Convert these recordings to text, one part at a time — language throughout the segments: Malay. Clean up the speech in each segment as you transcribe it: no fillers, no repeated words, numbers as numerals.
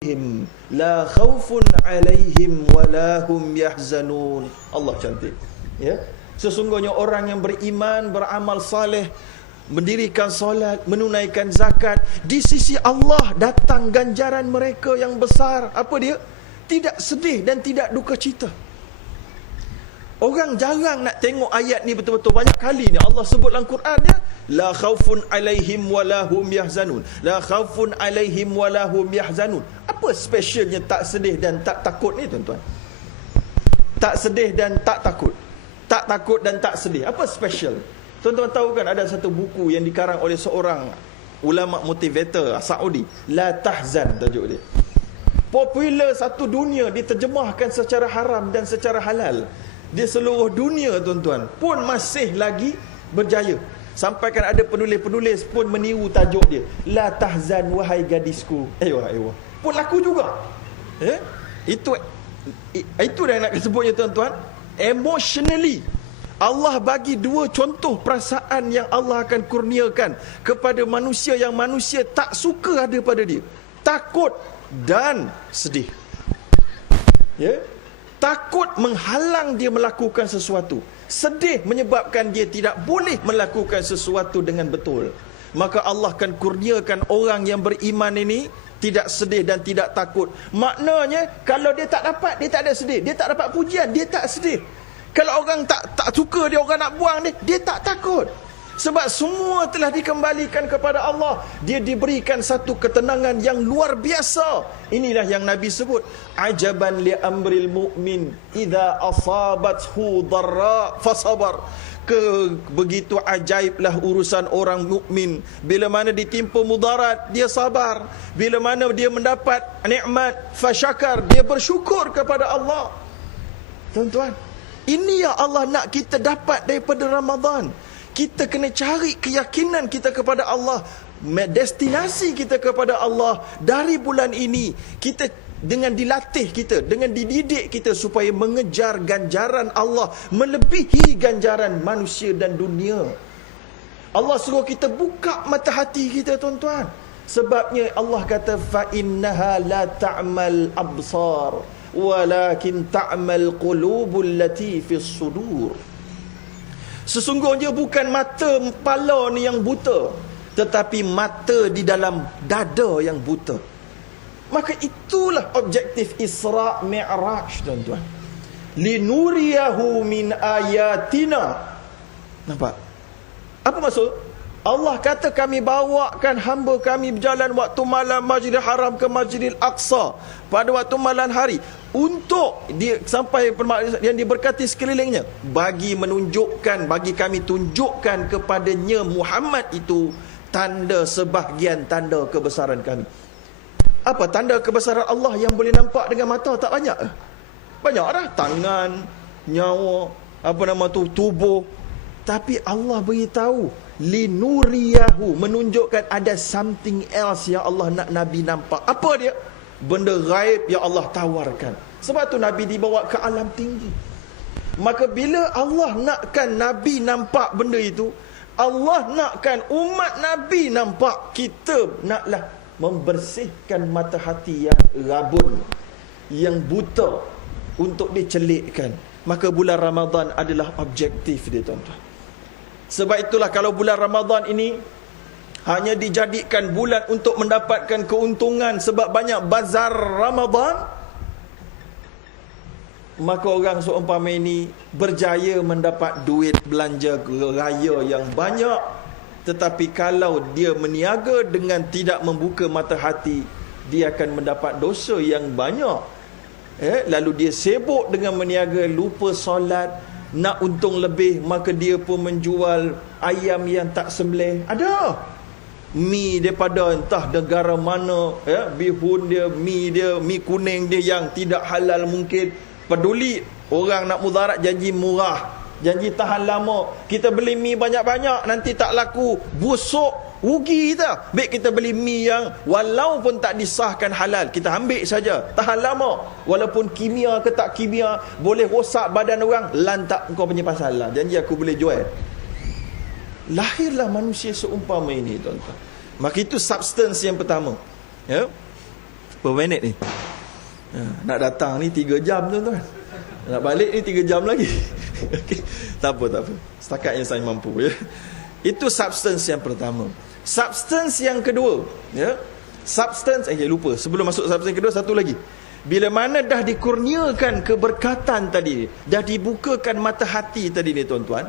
La khaufun alaihim wala hum yahzanun. Allah cantik. Ya. Sesungguhnya orang yang beriman, beramal saleh, mendirikan solat, menunaikan zakat, di sisi Allah datang ganjaran mereka yang besar. Apa dia? Tidak sedih dan tidak duka cita. Orang jarang nak tengok ayat ni betul-betul. Banyak kali ni Allah sebut dalam Quran ya, la khaufun alaihim wala hum yahzanun. La khaufun alaihim wala hum yahzanun. Apa specialnya tak sedih dan tak takut ni tuan-tuan? Tak sedih dan tak takut. Tak takut dan tak sedih. Apa special? Tuan-tuan tahu kan ada satu buku yang dikarang oleh seorang ulama motivator Saudi. La tahzan tajuk dia. Popular satu dunia, diterjemahkan secara haram dan secara halal. Di seluruh dunia tuan-tuan pun masih lagi berjaya. Sampai kan ada penulis-penulis pun meniru tajuk dia. La tahzan wahai gadisku. Ewa. Pun laku juga. Itu dah nak sebutnya tuan-tuan. Emotionally Allah bagi dua contoh perasaan yang Allah akan kurniakan kepada manusia yang manusia tak suka ada pada dia. Takut dan sedih. Ya. Takut menghalang dia melakukan sesuatu. Sedih menyebabkan dia tidak boleh melakukan sesuatu dengan betul. Maka Allah akan kurniakan orang yang beriman ini tidak sedih dan tidak takut. Maknanya kalau dia tak dapat, dia tak ada sedih. Dia tak dapat pujian, dia tak sedih. Kalau orang tak suka dia, orang nak buang dia tak takut. Sebab semua telah dikembalikan kepada Allah. Dia diberikan satu ketenangan yang luar biasa. Inilah yang Nabi sebut. Ajaban li amril mu'min idza asabathu dharra fasabar. Begitu ajaiblah urusan orang mukmin. Bila mana ditimpa mudarat, dia sabar. Bila mana dia mendapat nikmat, fasyakar, dia bersyukur kepada Allah. Tuan-tuan, ini yang Allah nak kita dapat daripada Ramadan. Kita kena cari keyakinan kita kepada Allah, destinasi kita kepada Allah dari bulan ini. Kita dengan dilatih kita, dengan dididik kita supaya mengejar ganjaran Allah melebihi ganjaran manusia dan dunia. Allah suruh kita buka mata hati kita tuan-tuan. Sebabnya Allah kata fa innaha la ta'mal absar walakin ta'mal qulubul lati fis sudur. Sesungguhnya bukan mata kepala ni yang buta, tetapi mata di dalam dada yang buta. Maka itulah objektif Isra Mi'raj tuan-tuan. Linuriyahu min ayatina. Nampak? Apa maksud? Allah kata kami bawakan hamba kami berjalan waktu malam Masjidil Haram ke Masjidil Aqsa pada waktu malam hari untuk dia sampai yang diberkati sekelilingnya, bagi kami tunjukkan kepadanya Muhammad itu tanda sebahagian tanda kebesaran kami. Apa tanda kebesaran Allah yang boleh nampak dengan mata? Tak banyak. Banyak dah, tangan, nyawa, tubuh. Tapi Allah beritahu linuriyahu, menunjukkan ada something else yang Allah nak Nabi nampak. Apa dia? Benda gaib yang Allah tawarkan. Sebab tu Nabi dibawa ke alam tinggi. Maka bila Allah nakkan Nabi nampak benda itu, Allah nakkan umat Nabi nampak, kita naklah membersihkan mata hati yang rabun, yang buta, untuk dicelikkan. Maka bulan Ramadan adalah objektif dia tuan-tuan. Sebab itulah kalau bulan Ramadan ini hanya dijadikan bulan untuk mendapatkan keuntungan sebab banyak bazar Ramadan, maka orang seumpama ini berjaya mendapat duit belanja raya yang banyak. Tetapi kalau dia meniaga dengan tidak membuka mata hati, dia akan mendapat dosa yang banyak. Lalu dia sibuk dengan meniaga, lupa solat, nak untung lebih, maka dia pun menjual ayam yang tak sembelih. Ada mi daripada entah negara mana, bihun dia, mi kuning dia yang tidak halal mungkin. Peduli orang nak mudarat, janji murah, janji tahan lama. Kita beli mi banyak-banyak, nanti tak laku, busuk, rugi kita. Baik kita beli mi yang walaupun tak disahkan halal, kita ambil saja, tahan lama. Walaupun kimia ke tak kimia, boleh rosak badan orang, lantak kau punya pasal lah, janji aku boleh jual. Lahirlah manusia seumpama ini tuan-tuan. Maka itu substance yang pertama. Berapa minit ni? Nak datang ni 3 jam tuan-tuan. Nak balik ni 3 jam lagi. Okay. Tak apa. Setakat yang saya mampu ya. Itu substance yang pertama. Substance yang kedua, ya. Substance, lupa. Sebelum masuk substance yang kedua, satu lagi. Bila mana dah dikurniakan keberkatan tadi, dah dibukakan mata hati tadi ni tuan-tuan,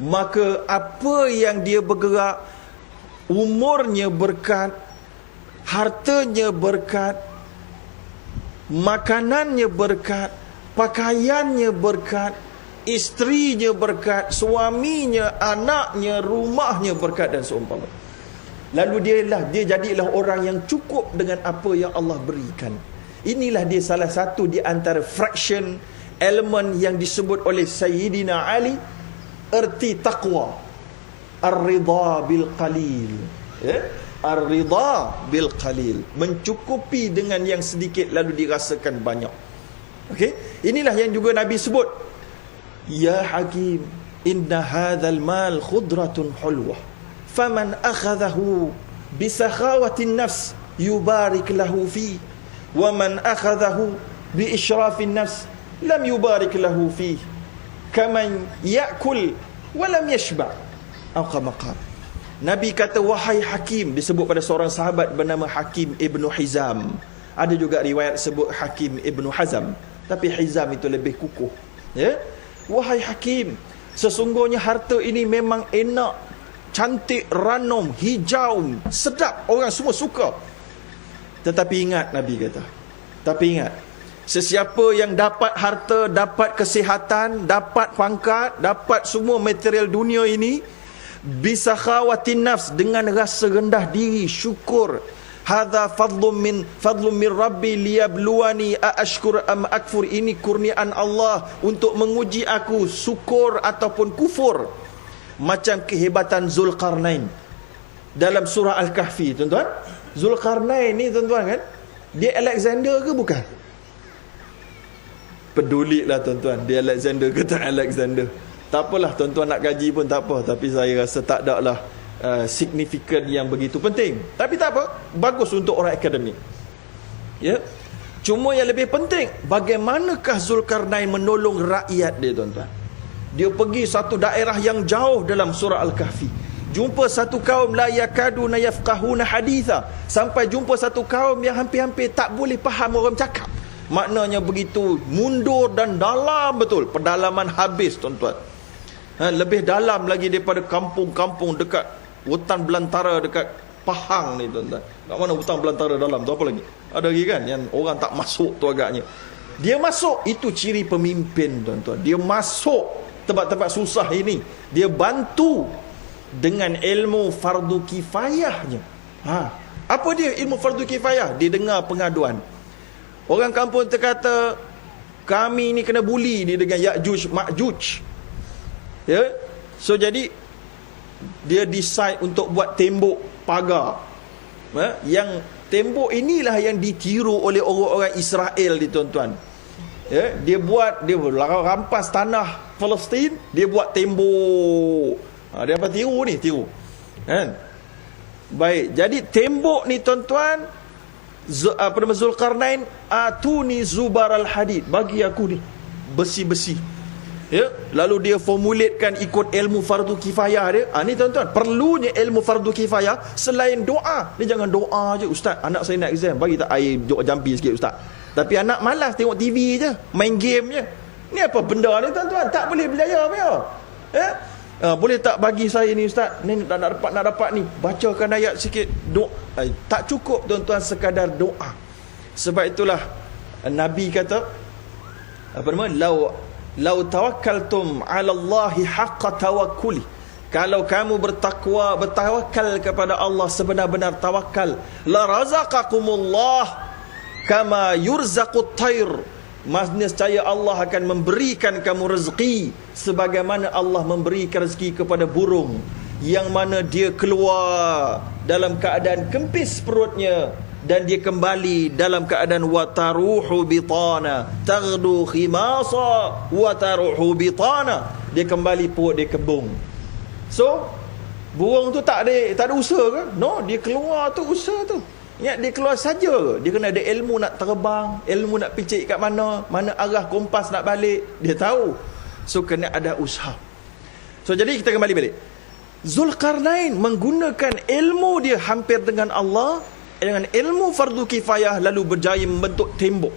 maka apa yang dia bergerak, umurnya berkat, hartanya berkat, makanannya berkat, pakaiannya berkat, isterinya berkat, suaminya, anaknya, rumahnya berkat dan seumpama. Lalu dia jadilah orang yang cukup dengan apa yang Allah berikan. Inilah dia salah satu di antara fraction elemen yang disebut oleh Sayyidina Ali erti taqwa, ar-ridha bil qalil, ya? Ar-ridha bil qalil, mencukupi dengan yang sedikit lalu dirasakan banyak. Okey, inilah yang juga Nabi sebut, ya hakim inna hadzal mal khudratun hulwah faman akhadhahu bi sakhawatin nafs yubarik lahu fi wa man akhadhahu bi israfin nafs lam yubarik lahu fi kaman yakul walam yashba' atau kama qala. Nabi kata, wahai hakim, disebut pada seorang sahabat bernama Hakim Ibnu Hizam. Ada juga riwayat sebut Hakim Ibnu Hazam, tapi Hizam itu lebih kukuh, ya. Wahai hakim, sesungguhnya harta ini memang enak, cantik, ranum, hijau, sedap, orang semua suka. Tetapi ingat, Nabi kata, tapi ingat, sesiapa yang dapat harta, dapat kesihatan, dapat pangkat, dapat semua material dunia ini, bisa khawatin nafs, dengan rasa rendah diri, syukur, hadza fadlun min rabbi liyabluwani aashkur am akfur, ini kurniaan Allah untuk menguji aku syukur ataupun kufur. Macam kehebatan Zulkarnain dalam surah Al-Kahfi, tuan-tuan. Zulkarnain ni tuan-tuan kan, dia Alexander ke bukan? Pedulilah tuan-tuan, dia Alexander ke tak Alexander. Tak apalah tuan-tuan nak gaji pun tak apa, tapi saya rasa tak ada lah signifikan yang begitu penting. Tapi tak apa, bagus untuk orang akademik, ya. Cuma yang lebih penting, bagaimanakah Zulkarnain menolong rakyat dia, tuan-tuan. Dia pergi satu daerah yang jauh dalam surah Al-Kahfi, jumpa satu kaum la yakaduna yafqahuna haditha, sampai jumpa satu kaum yang hampir-hampir tak boleh faham orang cakap. Maknanya begitu mundur dan dalam betul, pedalaman habis, tuan-tuan. Lebih dalam lagi daripada kampung-kampung dekat hutan belantara dekat Pahang ni, tuan-tuan. Kat mana hutan belantara dalam tu, apa lagi? Ada lagi kan yang orang tak masuk tu agaknya. Dia masuk, itu ciri pemimpin, tuan-tuan. Dia masuk tempat-tempat susah ini, dia bantu dengan ilmu fardu kifayahnya. Apa dia ilmu fardu kifayah? Dia dengar pengaduan. Orang kampung terkata, kami ni kena buli ni dengan Ya'juj Ma'juj. Ya. So jadi dia decide untuk buat tembok pagar. Yang tembok inilah yang ditiru oleh orang-orang Israel ni, tuan-tuan. Ya, dia rampas tanah Palestin, dia buat tembok. Dia apa tiru ni? Tiru. Kan? Baik, jadi tembok ni, tuan-tuan, Zulkarnain, atuni zubaral hadid, bagi aku ni besi-besi. Ya, lalu dia formulatekan ikut ilmu fardu kifayah dia. Ni tuan-tuan, perlunya ilmu fardu kifayah selain doa. Ni jangan doa je, ustaz, anak saya nak exam, bagi tak air jampi sikit ustaz. Tapi anak malas tengok TV je, main game je. Ni apa benda ni, tuan-tuan? Tak boleh berjaya punya. Ya? Boleh tak bagi saya ni ustaz, ni nak dapat ni, bacakan ayat sikit, doa. Tak cukup, tuan-tuan, sekadar doa. Sebab itulah Nabi kata, apa nama, lau tawakkaltum 'ala Allahi haqqa tawakkuli, kalau kamu bertawakal kepada Allah sebenar-benar tawakal, la razaqakumullah kama yurzaqut tayr, nescaya Allah akan memberikan kamu rezeki sebagaimana Allah memberikan rezeki kepada burung, yang mana dia keluar dalam keadaan kempis perutnya dan dia kembali dalam keadaan wataruhu bitana, taghdu khimasa wataruhu bitana, dia kembali perut dia kembung. So burung tu tak ada usaha ke? No, dia keluar tu usaha tu. Ingat dia keluar saja. Dia kena ada ilmu nak terbang, ilmu nak picit kat mana arah kompas nak balik, dia tahu. So kena ada usaha. So jadi kita kembali balik. Zulkarnain menggunakan ilmu dia hampir dengan Allah, dengan ilmu fardu kifayah, lalu berjaya membentuk tembok.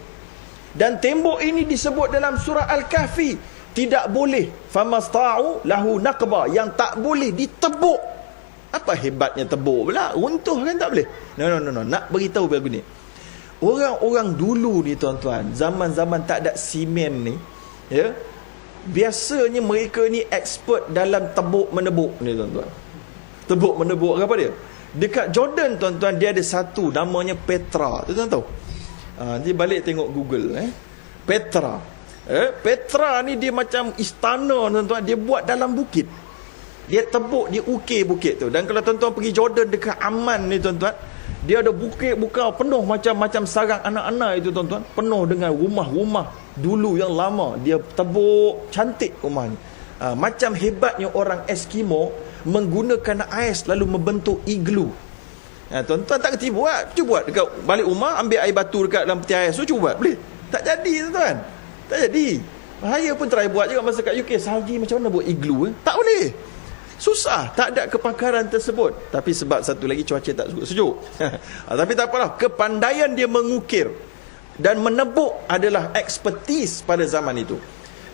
Dan tembok ini disebut dalam surah Al-Kahfi, tidak boleh famasta'u lahu naqba, yang tak boleh ditebuk. Apa hebatnya tebuk pula? Runtuh kan tak boleh? No. Nak beritahu lagu ni. Orang-orang dulu ni tuan-tuan, zaman-zaman tak ada simen ni, ya, biasanya mereka ni expert dalam tebuk menebuk ni tuan-tuan. Tebuk menebuk apa dia? Dekat Jordan tuan-tuan, dia ada satu namanya Petra. Tuan-tuan tahu? Nanti balik tengok Google. Petra. Petra ni dia macam istana tuan-tuan. Dia buat dalam bukit. Dia tebuk, dia ukir bukit tu. Dan kalau tuan-tuan pergi Jordan dekat Amman ni tuan-tuan, dia ada bukit buka penuh macam-macam sarang anak-anak itu tuan-tuan. Penuh dengan rumah-rumah dulu yang lama. Dia tebuk, cantik rumah ni. Macam hebatnya orang Eskimo menggunakan ais lalu membentuk iglu. Tuan-tuan tak kerti buat. Cuba buat dekat balik rumah, ambil air batu dekat dalam peti ais tu, cuba buat. Boleh? Tak jadi tuan-tuan. Tak jadi. Saya pun try buat juga masa kat UK. Sehari macam mana buat iglu? Tak boleh. Susah, tak ada kepakaran tersebut. Tapi sebab satu lagi cuaca tak sejuk. Tapi tak apalah, kepandaian dia mengukir dan menebuk adalah ekspertis pada zaman itu.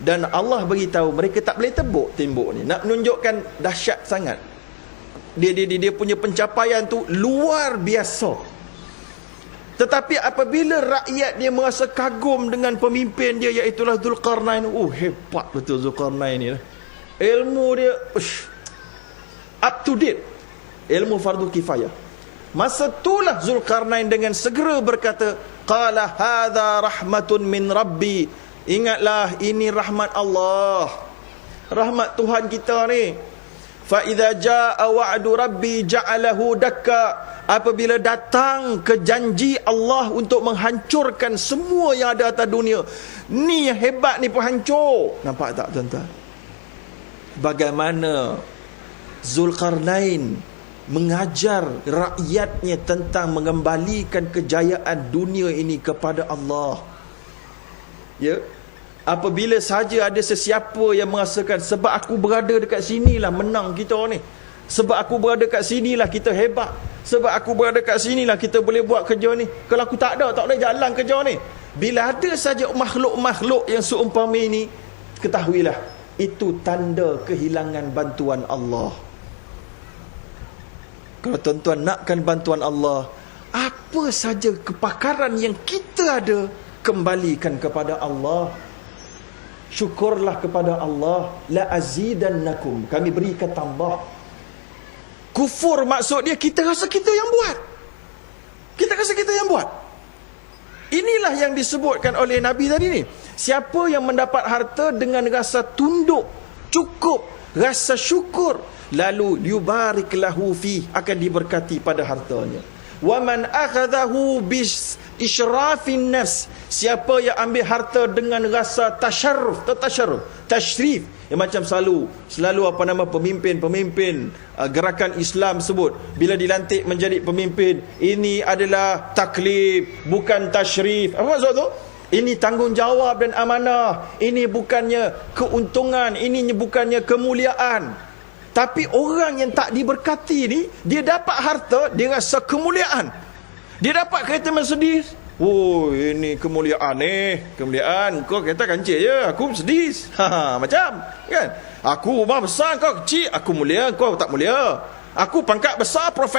Dan Allah beritahu mereka tak boleh tebuk tembok ni. Nak menunjukkan dahsyat sangat. Dia punya pencapaian tu luar biasa. Tetapi apabila rakyat dia merasa kagum dengan pemimpin dia, iaitulah Zulkarnain. Hebat betul Zulkarnain ni. Ilmu dia up to date, ilmu fardu kifayah. Masa itulah Zulkarnain dengan segera berkata, qala hadza rahmatun min rabbi. Ingatlah, ini rahmat Allah, rahmat Tuhan kita ni. Fa idza jaa wa'du rabbi ja'alahu dakka. Apabila datang ke janji Allah untuk menghancurkan semua yang ada atas dunia, ni yang hebat ni, penghancur. Nampak tak tuan-tuan? Bagaimana Zulkarnain mengajar rakyatnya tentang mengembalikan kejayaan dunia ini kepada Allah. Ya, apabila saja ada sesiapa yang merasakan sebab aku berada dekat sinilah menang kita ni, sebab aku berada dekat sinilah kita hebat, sebab aku berada dekat sinilah kita boleh buat kerja ni, kalau aku tak ada, tak boleh jalan kerja ni. Bila ada saja makhluk-makhluk yang seumpama ini, ketahuilah itu tanda kehilangan bantuan Allah. Kalau tuan-tuan nakkan bantuan Allah, apa saja kepakaran yang kita ada, kembalikan kepada Allah. Syukurlah kepada Allah. La azidannakum, kami berikan tambah. Kufur maksud dia kita rasa kita yang buat. Kita rasa kita yang buat. Inilah yang disebutkan oleh Nabi tadi ni. Siapa yang mendapat harta dengan rasa tunduk, cukup, rasa syukur, lalu yubarik lahu fi, akan diberkati pada hartanya. Wa man akhadahu bis israfin nafs, siapa yang ambil harta dengan rasa tasharruf, tashrif, yang macam selalu apa nama pemimpin gerakan Islam sebut, bila dilantik menjadi pemimpin, ini adalah taklif, bukan tashrif. Apa maksud tu? Ini tanggungjawab dan amanah, ini bukannya keuntungan, ini bukannya kemuliaan. Tapi orang yang tak diberkati ni, dia dapat harta, dia rasa kemuliaan. Dia dapat kereta Mercedes. Oh, ini kemuliaan ni. Kemuliaan. Kau kereta kancil je, aku Mercedes. Macam, kan? Aku rumah besar, kau kecil. Aku mulia, kau tak mulia. Aku pangkat besar, profesor.